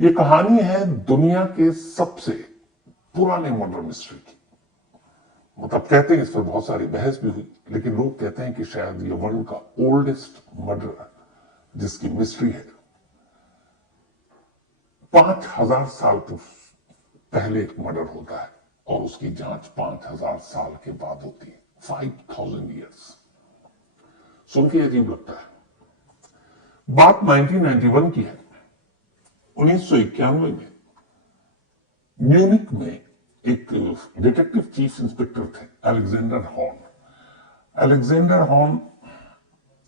ये कहानी है दुनिया के सबसे पुराने मर्डर मिस्ट्री की। मतलब कहते हैं, इस पर बहुत सारी बहस भी हुई, लेकिन लोग कहते हैं कि शायद ये वर्ल्ड का ओल्डेस्ट मर्डर जिसकी मिस्ट्री है। 5000 साल पहले एक मर्डर होता है और उसकी जांच 5000 साल के बाद होती है। 5000 ईयर्स। सुन के अजीब लगता है। बात 1991 की है। 1991 में म्यूनिक में एक डिटेक्टिव चीफ इंस्पेक्टर थे, अलेक्जेंडर हॉर्न। अलेक्जेंडर हॉर्न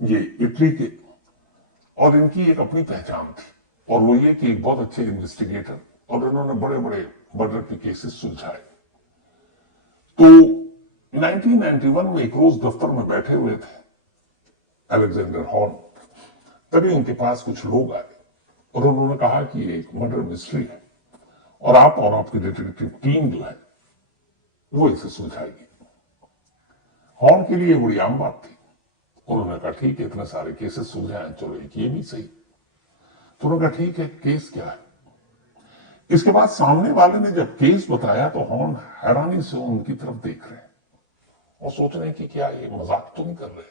ये इटली के, और इनकी एक अपनी पहचान थी, और वो ये कि एक बहुत अच्छे इन्वेस्टिगेटर, और उन्होंने बड़े बड़े मर्डर के केसेस सुलझाए। तो 1991 में एक रोज दफ्तर में बैठे हुए थे अलेक्जेंडर हॉर्न, तभी उनके पास कुछ लोग आए और उन्होंने कहा कि ये एक मर्डर मिस्ट्री है और आप और आपकी डिटेक्टिव टीम जो है वो इसे सुलझाएगी। हॉर्न के लिए बड़ी आम बात थी। उन्होंने कहा ठीक है, इतने सारे केसेस सुलझाए, चलो एक ये भी सही। तो उन्होंने कहा ठीक है, केस क्या है। इसके बाद सामने वाले ने जब केस बताया तो हॉर्न हैरानी से उनकी तरफ देख रहे हैं और सोच रहे हैं कि क्या ये मजाक तो नहीं कर रहे,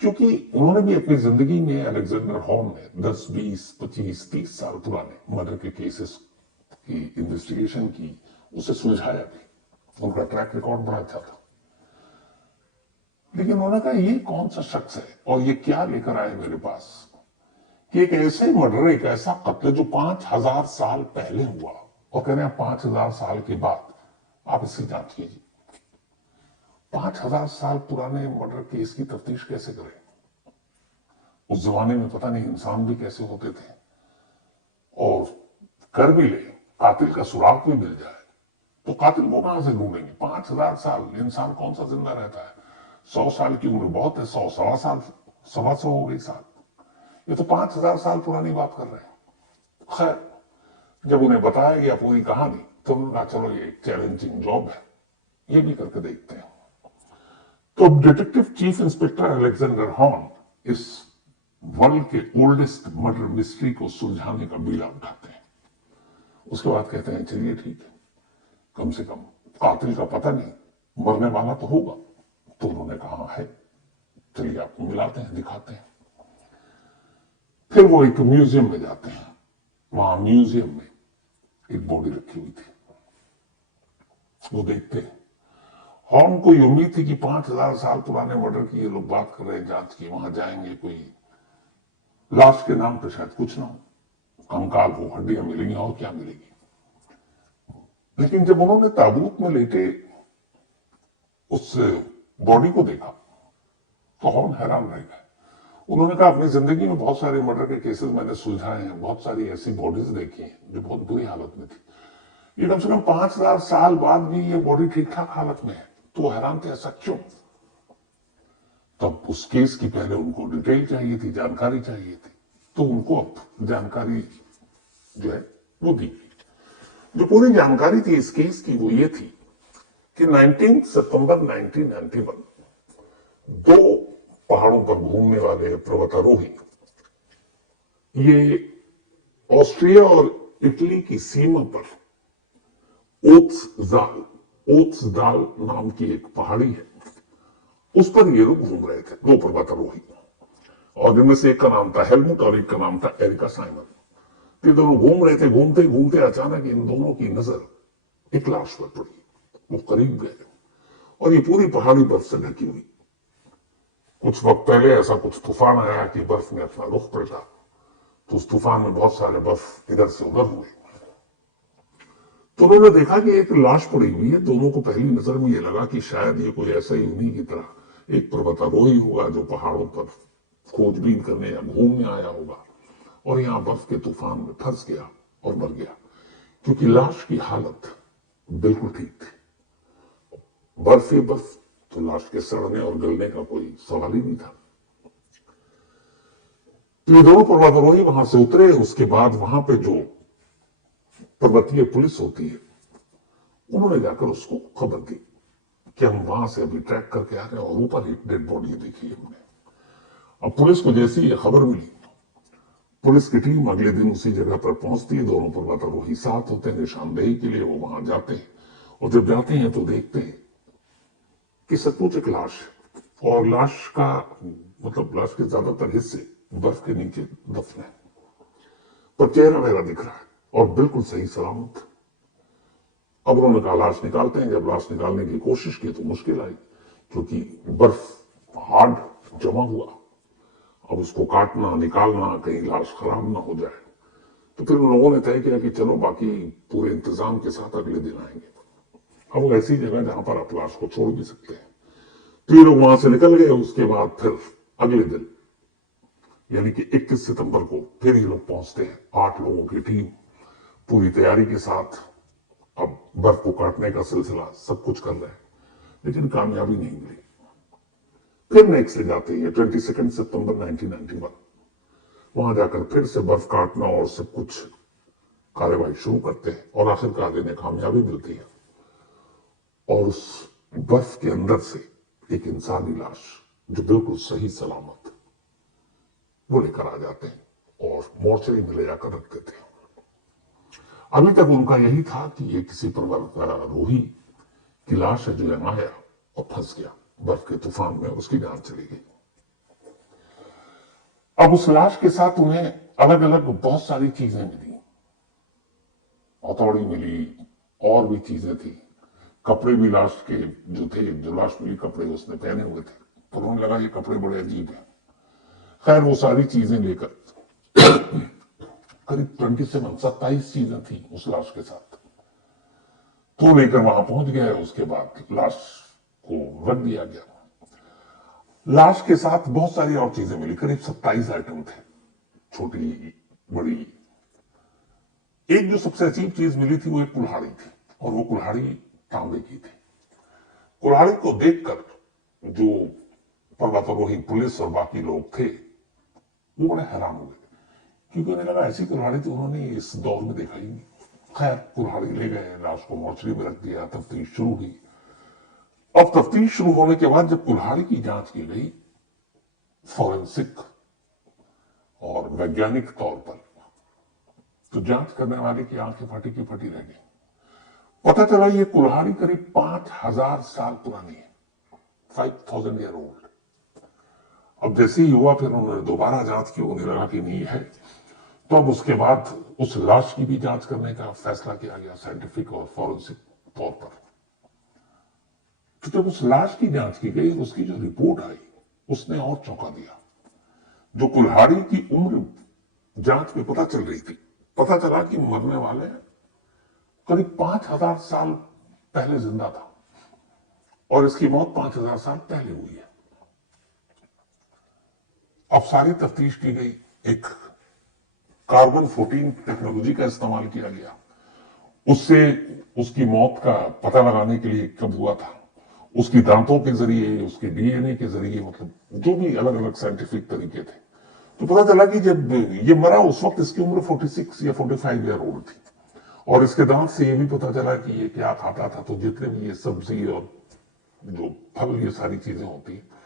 क्योंकि उन्होंने भी अपनी जिंदगी में, अलेक्जेंडर हॉर्न ने 10, 20, 25, 30 साल पुराने मर्डर के केसेस की इन्वेस्टिगेशन की, उसे सुलझाया भी। उनका ट्रैक रिकॉर्ड बड़ा अच्छा था। लेकिन उन्होंने कहा ये कौन सा शख्स है और ये क्या लेकर आए मेरे पास कि एक ऐसे मर्डर, एक ऐसा कत्ल जो 5000 साल पहले हुआ, और कह रहे हैं 5000 साल के बाद आप इसकी जांच कीजिए। 5000 साल पुराने मर्डर केस की तफ्तीश कैसे करें? उस जमाने में पता नहीं इंसान भी कैसे होते थे, और कर भी ले, कातिल का सुराग भी मिल जाए तो कातिल को कहां से ढूंढेंगे? 5000 साल इंसान कौन सा जिंदा रहता है? 100 साल की उम्र बहुत है, 100, 1.25 साल, 125 हो गई साल। ये तो 5000 साल पुरानी बात कर रहे हैं। खैर, जब उन्हें बताया गया पूरी कहानी तो उन्होंने कहा चलो ये एक चैलेंजिंग जॉब है, ये भी करके देखते हैं। तो detective chief inspector Alexander horn इस वर्ल्ड के ओल्डेस्ट मर्डर मिस्ट्री को सुलझाने का बीड़ा उठाते हैं। उसके बाद कहते हैं चलिए ठीक है, कम से कम कातिल का पता नहीं, मरने वाला तो होगा। तो उन्होंने कहा है, चलिए आपको मिलाते हैं, दिखाते हैं। फिर वो एक म्यूजियम में जाते हैं। वहां म्यूजियम में एक बॉडी रखी हुई थी। वो देखते हैं। हॉर्न को उम्मीद थी कि 5000 साल पुराने मर्डर की ये लोग बात कर रहे हैं, जांच की, वहां जाएंगे, कोई लाश के नाम पे शायद कुछ ना हो, कंकाल हो, हड्डियां मिलेंगी, और क्या मिलेगी। लेकिन जब उन्होंने ताबूत में लेटे उस बॉडी को देखा तो हॉर्न हैरान रह गए। उन्होंने कहा अपनी जिंदगी में बहुत सारे मर्डर के केसेस मैंने सुलझाए हैं, बहुत सारी ऐसी बॉडीज देखी हैं जो बहुत बुरी हालत में थी, ये कम से कम 5000 साल बाद भी ये बॉडी ठीक ठाक हालत में है। तो हैरान थे, ऐसा क्यों? तब उस केस की पहले उनको डिटेल चाहिए थी, जानकारी चाहिए थी, तो उनको अब जानकारी जो है वो दी गई। जो पूरी जानकारी थी इस केस की वो ये थी कि 19 सितंबर 1991 दो पहाड़ों पर घूमने वाले पर्वतारोही, ये ऑस्ट्रिया और इटली की सीमा पर ओत्सदाल नाम की एक पहाड़ी है, उस पर ये लोग घूम रहे थे, दो पर्वतारोही, और जिनमें से एक का नाम था हेलमुट और एक का नाम था एरिका साइमन। ये दोनों घूम रहे थे। घूमते घूमते अचानक इन दोनों की नजर एक लाश पर पड़ी। वो करीब गए और ये पूरी पहाड़ी बर्फ से ढकी हुई। कुछ वक्त पहले ऐसा कुछ तूफान आया कि बर्फ ने अपना रुख पलटा, तो उस तूफान में बहुत सारे बर्फ इधर से उधर हुए। तो उन्होंने देखा कि एक लाश पड़ी हुई है। दोनों को पहली नजर में ये लगा कि शायद ये कोई ऐसा ही उन्हीं की तरह एक पर्वतारोही होगा जो पहाड़ों पर खोजबीन करने या घूमने आया होगा और यहां बर्फ के तूफान में फंस गया और मर गया, क्योंकि लाश की हालत बिल्कुल ठीक थी। बर्फ ही बर्फ, तो लाश के सड़ने और गलने का कोई सवाल ही नहीं था। तो ये दोनों पर्वतारोही वहां से उतरे। उसके बाद वहां पे जो पर्वतीय पुलिस होती है, उन्होंने जाकर उसको खबर दी कि हम वहां से अभी ट्रैक करके आ रहे हैं और ऊपर एक डेड बॉडी देखी हमने। अब पुलिस को जैसी ये खबर मिली, पुलिस की टीम अगले दिन उसी जगह पर पहुंचती है, दोनों पर्वतारोही साथ होते हैं निशानदेही के लिए, वो वहां जाते हैं और जब जाते हैं तो देखते हैं कि सचमुच एक लाश है और लाश का मतलब लाश के ज्यादातर हिस्से बर्फ के नीचे दफन है, पर चेहरा मेरा दिख रहा है और बिल्कुल सही सलामत। अब उन्होंने कहा लाश निकालते हैं। जब लाश निकालने की कोशिश की तो मुश्किल आई क्योंकि बर्फ हार्ड जमा हुआ, अब उसको काटना निकालना कहीं लाश खराब ना हो जाए। तो फिर उन लोगों ने तय किया कि चलो बाकी पूरे इंतजाम के साथ अगले दिन आएंगे। अब वो ऐसी जगह जहां पर आप लाश को छोड़ भी सकते हैं। तो ये लोग वहां से निकल गए। उसके बाद फिर अगले दिन यानी कि 21 सितंबर को फिर ये लोग पहुंचते हैं, 8 लोगों की टीम पूरी तैयारी के साथ। अब बर्फ को काटने का सिलसिला सब कुछ कर रहे हैं लेकिन कामयाबी नहीं मिली। फिर नेक्स्ट डे जाते हैं 22 सितंबर 1991। वहां जाकर फिर से बर्फ काटना और सब कुछ कार्यवाही शुरू करते हैं और आखिरकार इन्हें कामयाबी मिलती है और उस बर्फ के अंदर से एक इंसानी लाश जो बिल्कुल सही सलामत वो लेकर आ जाते हैं और मोर्चरी में ले जाकर रख देते हैं। अभी तक उनका यही था कि ये किसी पर्वतारोही की लाश है जो यहाँ आया और फंस गया बर्फ के तूफान में, उसकी जान चली गई। अब उस लाश के साथ उन्हें अलग अलग बहुत सारी चीजें मिली, हथौड़ी मिली और भी चीजें थी, कपड़े भी लाश के जो थे, जो लाश मिली कपड़े उसने पहने हुए थे, तो उन्हें लगा ये कपड़े बड़े अजीब हैं। खैर वो सारी चीजें लेकर करीब 27 चीजें थी उस लाश के साथ, तो लेकर वहां पहुंच गए। उसके बाद लाश को रख दिया गया। लाश के साथ बहुत सारी और चीजें मिली, करीब 27 आइटम थे, छोटी बड़ी। एक जो सबसे अजीब चीज मिली थी वो एक कुल्हाड़ी थी और वो कुल्हाड़ी तांबे की थी। कुल्हाड़ी को देखकर जो पर्वतारोही पुलिस और बाकी लोग थे वो बड़े हैरान हुए क्योंकि उन्हें लगा ऐसी कुल्हाड़ी तो उन्होंने इस दौर में देखा ही नहीं। खैर कुल्हाड़ी ले गए, लाश को मोर्चरी में रख दिया, तफ्तीश शुरू हुई। अब तफ्तीश शुरू होने के बाद जब कुल्हाड़ी की जांच की गई फॉरेंसिक और वैज्ञानिक तौर पर, तो जांच करने वाले की आंखें फटी की फटी रह गई। पता चला ये कुल्हाड़ी करीब 5000 साल पुरानी है, 5000 ईयर ओल्ड। अब जैसे ही हुआ फिर उन्होंने दोबारा जांच की, उन्हें लगा कि नहीं है, तो अब उसके बाद उस लाश की भी जांच करने का फैसला किया गया साइंटिफिक और फॉरेंसिक तौर पर। तो जब उस लाश की जांच की गई, उसकी जो रिपोर्ट आई उसने और चौंका दिया। जो कुल्हाड़ी की उम्र जांच में पता चल रही थी, पता चला कि मरने वाले करीब 5000 साल पहले जिंदा था और इसकी मौत 5000 साल पहले हुई है। अब सारी तफ्तीश की गई, एक कार्बन 14 टेक्नोलॉजी का इस्तेमाल किया गया, उससे उसकी मौत का पता लगाने के लिए कब हुआ था, उसकी दांतों के जरिए, उसके डीएनए के जरिए, मतलब जो भी अलग अलग साइंटिफिक तरीके थे, तो पता चला कि जब ये मरा उस वक्त इसकी उम्र 46 या 45 ईयर ओल्ड थी। और इसके दांत से ये भी पता चला कि ये क्या खाता था, तो जितने भी ये सब्जी और जो फल ये सारी चीजें होती है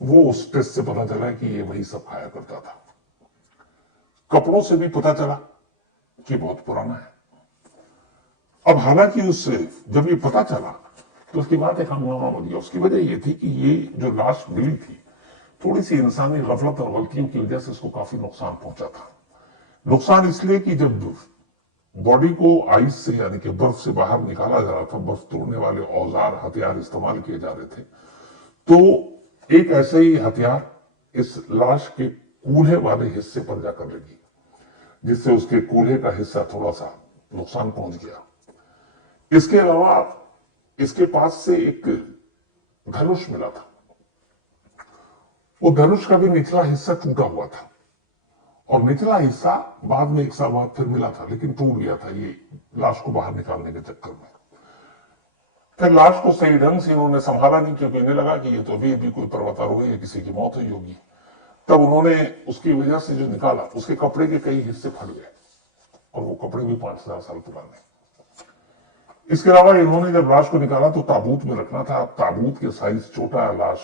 वो उस टेस्ट से पता चला कि ये वही सब खाया करता था। कपड़ों से भी पता चला कि बहुत पुराना है। अब हालांकि उससे जब ये पता चला तो उसके बाद एक हंगामा बन गया। उसकी वजह ये थी कि ये जो लाश मिली थी थोड़ी सी इंसानी गफलत और गलतियों की वजह से इसको काफी नुकसान पहुंचा था। नुकसान इसलिए कि जब बॉडी को आइस से यानी कि बर्फ से बाहर निकाला जा रहा था, बर्फ तोड़ने वाले औजार हथियार इस्तेमाल किए जा रहे थे, तो एक ऐसे ही हथियार इस लाश के कूल्हे वाले हिस्से पर जाकर लगी, जिससे उसके कूल्हे का हिस्सा थोड़ा सा नुकसान पहुंच गया। इसके अलावा इसके पास से एक धनुष मिला था, वो धनुष का भी निचला हिस्सा टूटा हुआ था और निचला हिस्सा बाद में 1 साल बाद फिर मिला था, लेकिन टूट गया था ये लाश को बाहर निकालने के चक्कर में। फिर लाश को सही ढंग से इन्होंने संभाला नहीं क्योंकि इन्हें लगा कि ये तो अभी कोई पर्वतारोही है, किसी की मौत हुई होगी। तब उन्होंने उसकी वजह से जो निकाला उसके कपड़े के कई हिस्से फट गए और वो कपड़े भी 5000 साल पुराने। इसके अलावा इन्होंने जब लाश को निकाला तो ताबूत में रखना था। ताबूत के साइज छोटा है, लाश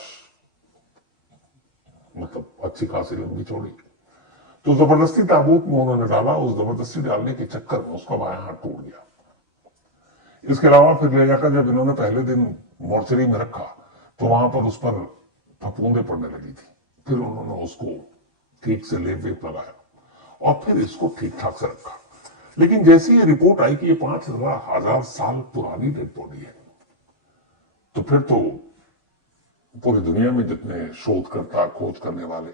मतलब अच्छी खासी लंबी चौड़ी, तो जबरदस्ती ताबूत में उन्होंने डाला, उस जबरदस्ती डालने के चक्कर में उसका बायां हाथ टूट गया। इसके अलावा फिर ले जाकर जब इन्होंने पहले दिन मोर्चरी में रखा तो वहां पर उस पर फफूंदे पड़ने लगी थी। फिर उन्होंने उसको ठीक से लेप वेप लगाया और फिर इसको ठीक ठाक से रखा। लेकिन जैसे ये रिपोर्ट आई कि ये 5,000 साल पुरानी डेड बॉडी है, तो फिर तो पूरी दुनिया में जितने शोधकर्ता, खोज करने वाले,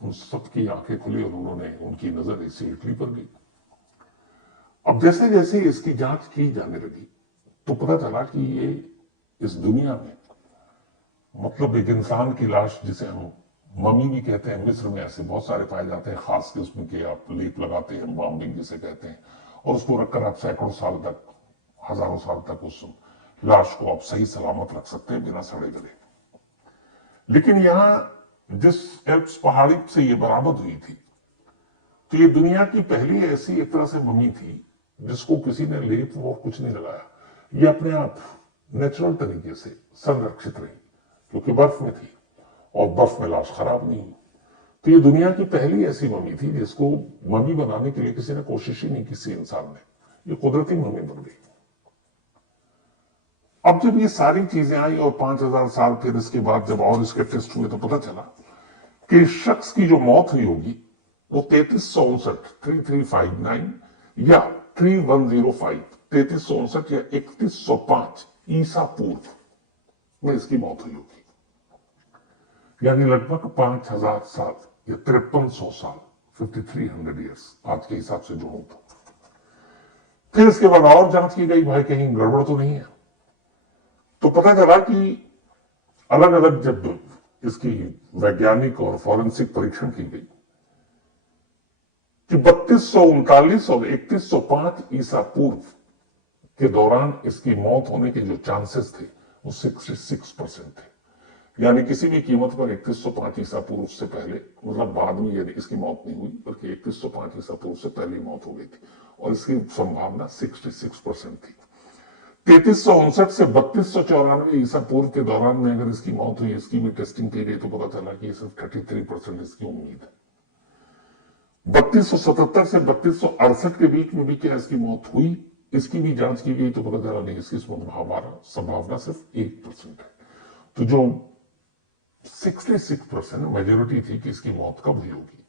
उन सबकी आंखें खुली और उन्होंने उनकी नजर इसी इटली पर गई। अब जैसे जैसे इसकी जांच की जाने लगी तो पता चला कि ये इस दुनिया में, मतलब एक इंसान की लाश जिसे हम मम्मी भी कहते हैं, मिस्र में ऐसे बहुत सारे पाए जाते हैं, खास किस्म के, आप लीप लगाते हैं, एम्बाल्मिंग जिसे कहते हैं, और उसको रखकर आप सैकड़ों साल तक, हजारों साल तक उस लाश को आप सही सलामत रख सकते हैं बिना सड़े गले। लेकिन यहां जिस एल्प्स पहाड़ी से ये बरामद हुई थी, तो ये दुनिया की पहली ऐसी एक तरह से मम्मी थी जिसको किसी ने लेप और कुछ नहीं लगाया। ये अपने आप नेचुरल तरीके से संरक्षित रही क्योंकि बर्फ में थी और बर्फ में लाश खराब नहीं हुई। तो ये दुनिया की पहली ऐसी मम्मी थी जिसको मम्मी बनाने के लिए किसी ने कोशिश ही नहीं, किसी इंसान ने, ये कुदरती मम्मी बन गई। अब जब ये सारी चीजें आई और 5,000 साल फिर इसके बाद जब और इसके टेस्ट हुए तो पता चला कि इस शख्स की जो मौत हुई होगी वो 3359 या 3105, 3359 या 3105 ईसा पूर्व में इसकी मौत हुई होगी, यानी लगभग 5,000 साल या 5300 साल, 5300 ईयर्स आज के हिसाब से जो होता। फिर इसके बाद और जांच की गई, भाई कहीं गड़बड़ तो नहीं है। तो पता चला कि अलग अलग जब इसकी वैज्ञानिक और फॉरेंसिक परीक्षण की गई कि 3239 और 3105 ईसा पूर्व के दौरान इसकी मौत होने के जो चांसेस थे वो 66% थे। यानी किसी भी कीमत पर 3105 ईसा पूर्व से पहले, मतलब बाद में यदि इसकी मौत नहीं हुई, बल्कि 3105 ईसा पूर्व से पहले मौत हो गई थी और इसकी संभावना 66% थी। 3359 से 3294 ईसा पूर्व के दौरान में अगर इसकी मौत हुई, इसकी भी टेस्टिंग की गई तो पता चला कि सिर्फ 33% इसकी उम्मीद है। 3277 से 3268 के बीच में भी क्या इसकी मौत हुई, इसकी भी जांच की गई तो पता चला नहीं, इसकी संभावना सिर्फ 1% है। तो जो 66% मेजोरिटी थी कि इसकी मौत कब हुई होगी,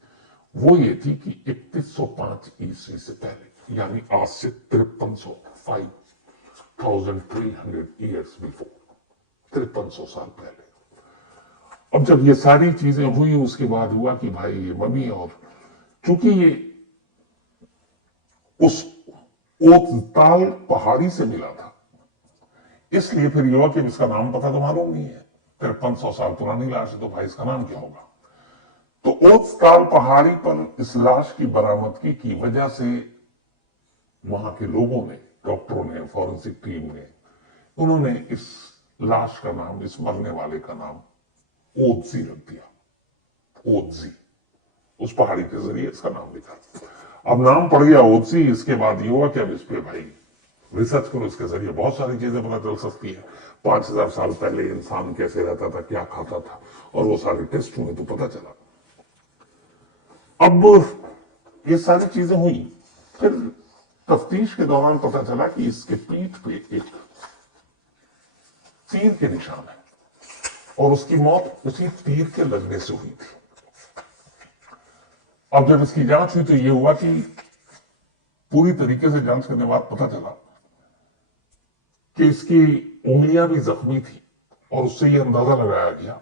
वो ये थी कि 3105 ईस्वी से पहले, यानी आज से 5300 ईयर्स बिफोर, 5300 साल पहले। अब जब ये सारी चीजें हुई उसके बाद हुआ कि भाई ये मम्मी, और चूंकि ये उस ओतताल पहाड़ी से मिला था, इसलिए फिर युवा के इसका नाम पता तो मालूम नहीं है, 5300 साल पुरानी लाश है तो भाई इसका नाम क्या होगा। तो ओतताल पहाड़ी पर इस लाश की बरामदगी की वजह से वहां के लोगों ने, डॉक्टरों ने, फॉरेंसिक टीम ने, उन्होंने इस लाश का नाम, इस मरने वाले का नाम ओदजी रख दिया। ओदजी, उस पहाड़ी के जरिए इसका नाम लिखा। अब नाम पड़ गया ओदजी। इसके बाद ये हुआ कि अब इस पे भाई रिसर्च करो, इसके जरिए बहुत सारी चीजें पता चल सकती है। 5,000 साल पहले इंसान कैसे रहता था, क्या खाता था, और वो सारे टेस्ट हुए तो पता चला। अब ये सारी चीजें हुई, फिर तफ्तीश के दौरान पता चला कि इसके पीठ पे एक तीर के निशान है और उसकी मौत उसी तीर के लगने से हुई थी। अब जब इसकी जांच हुई तो यह हुआ कि पूरी तरीके से जांच करने के बाद पता चला कि इसकी उंगलियां भी जख्मी थी और उससे यह अंदाजा लगाया गया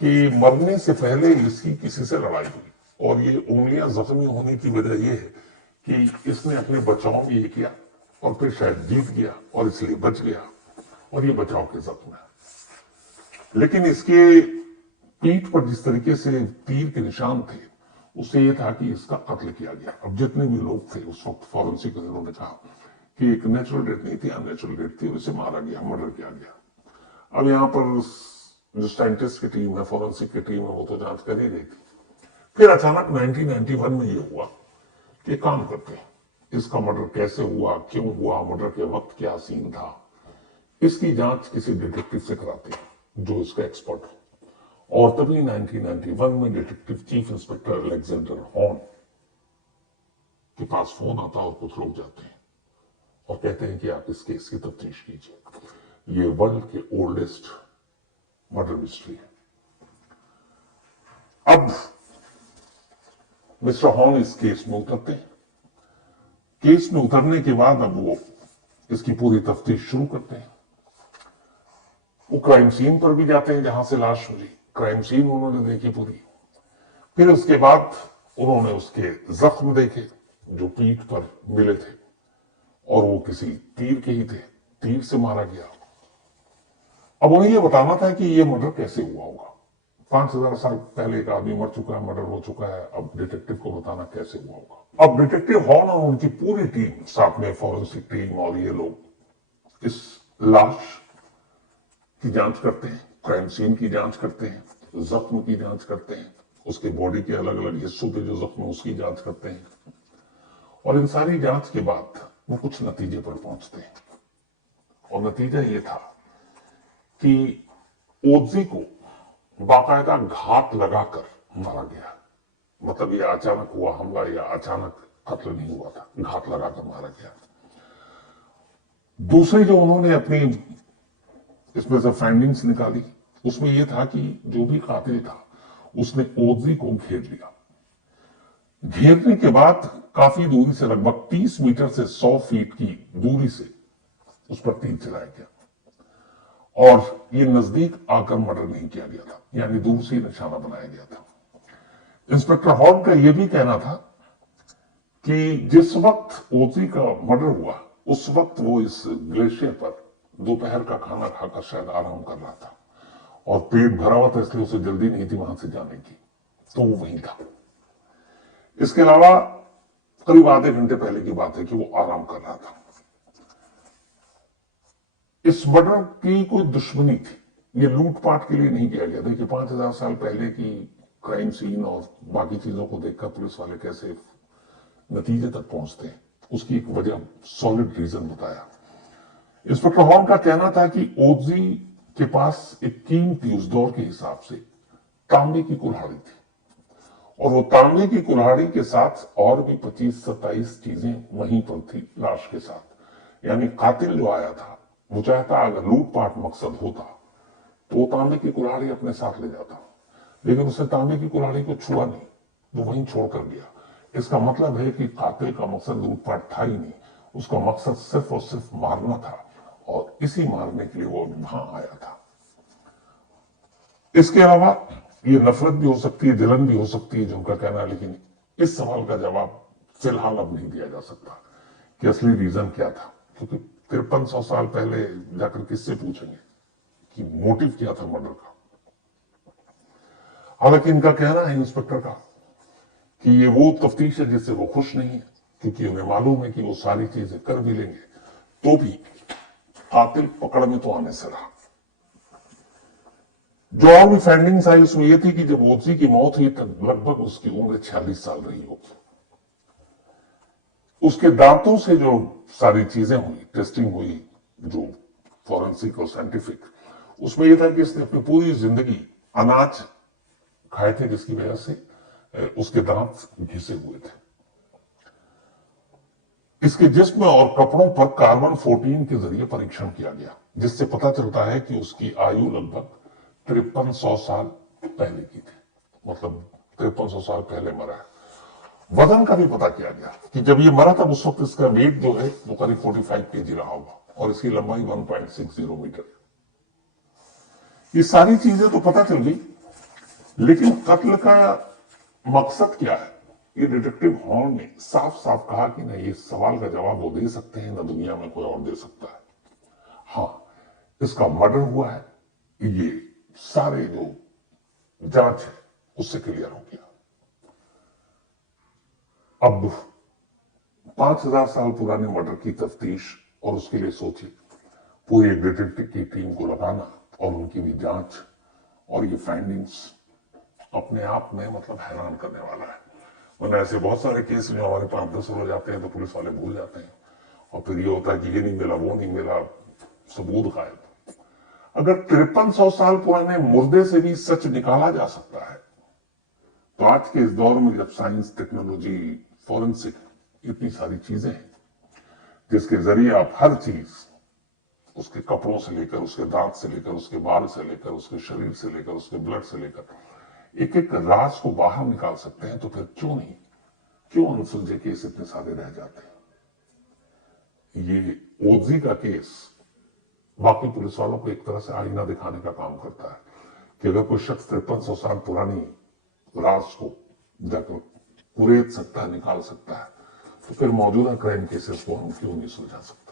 कि मरने से पहले इसकी किसी से लड़ाई हुई और ये उंगलियां जख्मी होने की वजह यह है कि इसने अपने बचाव में ये किया और फिर शायद जीत गया और इसलिए बच गया और ये बचाव के जख्म है। लेकिन इसके पीठ पर जिस तरीके से तीर के निशान थे उससे यह था कि इसका कत्ल किया गया। अब जितने भी लोग थे उस वक्त फॉरेंसिक ने कहा कि एक नेचुरल डेथ नहीं थी, अननेचुरल डेथ थी और इसे मारा गया, मर्डर किया गया। अब यहाँ पर जो साइंटिस्ट की टीम है, फॉरेंसिक की टीम है, वो तो जांच कर ही रही थी। फिर अचानक 1991 में ये हुआ कि काम करते हैं, इसका मर्डर कैसे हुआ, क्यों हुआ, मर्डर के वक्त क्या सीन था, इसकी जांच किसी डिटेक्टिव से कराते हैं जो इसका एक्सपर्ट हो। اور تبھی 1991 میں detective chief inspector Alexander horn کے پاس فون آتا اور کچھ لوگ جاتے ہیں اور کہتے ہیں کہ آپ اس کیس کی تفتیش کیجیے، یہ ورلڈ کے اولڈسٹ مرڈر مسٹری ہے۔ اب مسٹر ہارن اس کیس میں اترتے ہیں۔ کیس میں اترنے کے بعد اب وہ اس کی پوری تفتیش شروع کرتے ہیں۔ وہ کرائم سین پر بھی جاتے ہیں جہاں سے لاش ملی، کرائم سین انہوں نے دیکھی پوری۔ پھر اس کے بعد انہوں نے اس کے زخم دیکھے جو پیٹھ پر ملے تھے، اور وہ کسی تیر کے ہی تھے، تیر سے مارا گیا۔ اب انہیں یہ بتانا تھا کہ یہ مرڈر کیسے ہوا ہوگا۔ 5000 سال پہلے ایک آدمی مر چکا ہے، مرڈر ہو چکا ہے، اب ڈیٹیکٹو کو بتانا کیسے ہوا ہوگا۔ اب ڈیٹیکٹو ہارن اور ان کی پوری ٹیم، ساتھ میں فورنسک ٹیم اور یہ لوگ، اس لاش کی جانچ کرتے ہیں، کرائم سین کی جانچ کرتے ہیں، زخم کی جانچ کرتے ہیں، اس کے باڈی کے الگ الگ حصوں پہ جو زخم ہے اس کی جانچ کرتے ہیں، اور ان ساری جانچ کے بعد وہ کچھ نتیجے پر پہنچتے ہیں۔ اور نتیجہ یہ تھا کہ اوزی کو باقاعدہ گھات لگا کر مارا گیا۔ مطلب یہ اچانک ہوا حملہ یا اچانک قتل نہیں ہوا تھا، گھات لگا کر مارا گیا۔ دوسری جو انہوں نے اپنی اس میں سے فائنڈنگز نکالی، اس میں یہ تھا کہ جو بھی قاتل تھا اس نے اوزی کو گھیر لیا۔ گھیرنے کے بعد کافی دوری سے، لگ بھگ 30 میٹر سے 100 فیٹ کی دوری سے اس پر تیر چلایا گیا، اور یہ نزدیک آ کر مرڈر نہیں کیا گیا تھا، یعنی دور سے نشانہ بنایا گیا تھا۔ انسپیکٹر ہارن کا یہ بھی کہنا تھا کہ جس وقت اوزی کا مرڈر ہوا اس وقت وہ اس گلیشیئر پر دوپہر کا کھانا کھا کر شاید آرام کر رہا تھا، اور پیٹ بھرا ہوا تھا، اس لیے اسے جلدی نہیں تھی وہاں سے جانے کی، تو وہ وہیں تھا۔ اس کے علاوہ قریب آدھے گھنٹے پہلے کی بات ہے کہ وہ آرام کر رہا تھا۔ اس مرڈر کی کوئی دشمنی تھی، یہ لوٹ پاٹ کے لیے نہیں کیا گیا تھا کہ 5000 سال پہلے کی کرائم سین اور باقی چیزوں کو دیکھ کر پولیس والے کیسے نتیجے تک پہنچتے ہیں، اس کی ایک وجہ، سالڈ ریزن بتایا۔ انسپیکٹر ہارن کا کہنا تھا کہ اوزی کے پاس ایک قیمتی، اس دور کے حساب سے، تانبے کی کلہاڑی تھی، اور وہ تانبے کی کلہاڑی کے ساتھ اور بھی 25-27 چیزیں وہیں پر تھی لاش کے ساتھ، یعنی قاتل جو آیا تھا وہ چاہتا اگر لوٹ پاٹ مقصد ہوتا تو وہ تانبے کی کلہاڑی اپنے ساتھ لے جاتا، لیکن اس نے تانبے کی کلہاڑی کو چھوا نہیں، وہ وہیں چھوڑ کر گیا۔ اس کا مطلب ہے کہ قاتل کا مقصد لوٹ پاٹ تھا ہی نہیں، اس کا مقصد صرف اور صرف مارنا تھا، اور اسی مارنے کے لیے وہ وہاں آیا تھا۔ اس کے علاوہ یہ نفرت بھی ہو سکتی ہے، جلن بھی ہو سکتی ہے جو ان کا کہنا ہے، لیکن اس سوال کا جواب فی الحال اب نہیں دیا جا سکتا کہ اصلی ریزن کیا تھا، کیونکہ 5300 سال پہلے جا کر کس سے پوچھیں گے کہ موٹیو کیا تھا مرڈر کا۔ حالانکہ ان کا کہنا ہے انسپیکٹر کا کہ یہ وہ تفتیش ہے جس سے وہ خوش نہیں ہے، کیونکہ انہیں معلوم ہے کہ وہ ساری چیزیں کر بھی لیں گے تو بھی قاتل پکڑ میں تو آنے سے رہا۔ جو اور بھی فائنڈنگز آئی اس میں یہ تھی کہ جب اوزی کی موت ہوئی تب لگ بھگ اس کی عمر 46 سال رہی ہوگی۔ اس کے دانتوں سے جو ساری چیزیں ہوئی، ٹیسٹنگ ہوئی جو فورنسک اور سائنٹیفک، اس میں یہ تھا کہ اس نے اپنی پوری زندگی اناج کھائے تھے جس کی وجہ سے اس کے دانت گھسے ہوئے تھے۔ اس کے جسم اور کپڑوں پر کاربن 14 کے ذریعے پریکشن کیا گیا، جس سے پتہ چلتا ہے کہ اس کی آیو لگ بھگ 5300 سال پہلے کی تھی، مطلب 5300 سال پہلے مرا ہے۔ وزن کا بھی پتہ کیا گیا کہ جب یہ مرا تب اس وقت اس کا ویٹ جو ہے وہ قریب 45 kg رہا ہوگا، اور اس کی لمبائی 1.60 میٹر۔ یہ ساری چیزیں تو پتہ چل گئی، لیکن قتل کا مقصد کیا ہے یہ ڈیٹیکٹو ہارن نے صاف صاف کہا کہ نہ یہ سوال کا جواب وہ دے سکتے ہیں، نہ دنیا میں کوئی اور دے سکتا ہے۔ ہاں، اس کا مرڈر ہوا ہے، یہ سارے جو جانچ ہے اس سے کلیئر ہو گیا۔ اب 5000 سال پرانے مرڈر کی تفتیش اور اس کے لیے سوچی پوری ایک ڈیٹیکٹو کی ٹیم کو لگانا اور ان کی بھی جانچ اور یہ فائنڈنگز اپنے آپ میں مطلب حیران کرنے والا ہے۔ ورنہ ایسے بہت سارے کیس جو ہمارے 5-10 ہو جاتے ہیں تو پولیس والے بھول جاتے ہیں، اور پھر یہ ہوتا ہے کہ یہ نہیں ملا، وہ نہیں ملا، ثبوت غائب۔ اگر 5300 سال پرانے مردے سے بھی سچ نکالا جا سکتا ہے تو آج کے اس دور میں جب سائنس، ٹیکنالوجی، فورنسک، اتنی ساری چیزیں ہیں جس کے ذریعے آپ ہر چیز اس کے کپڑوں سے لے کر، اس کے دانت سے لے کر، اس کے بال سے لے کر، اس کے شریر سے لے کر، اس کے بلڈ سے لے کر ایک ایک راز کو باہر نکال سکتے ہیں، تو پھر کیوں نہیں، کیوں انسلجھے کیس اتنے سارے رہ جاتے ہیں؟ یہ اوزی کا کیس باقی پولیس والوں کو ایک طرح سے آئینہ دکھانے کا کام کرتا ہے کہ اگر کوئی شخص 5300 سال پرانی راز کو جا کر پریت سکتا ہے، نکال سکتا ہے، تو پھر موجودہ کرائم کیسز کو ہم کیوں نہیں سلجھا سکتے؟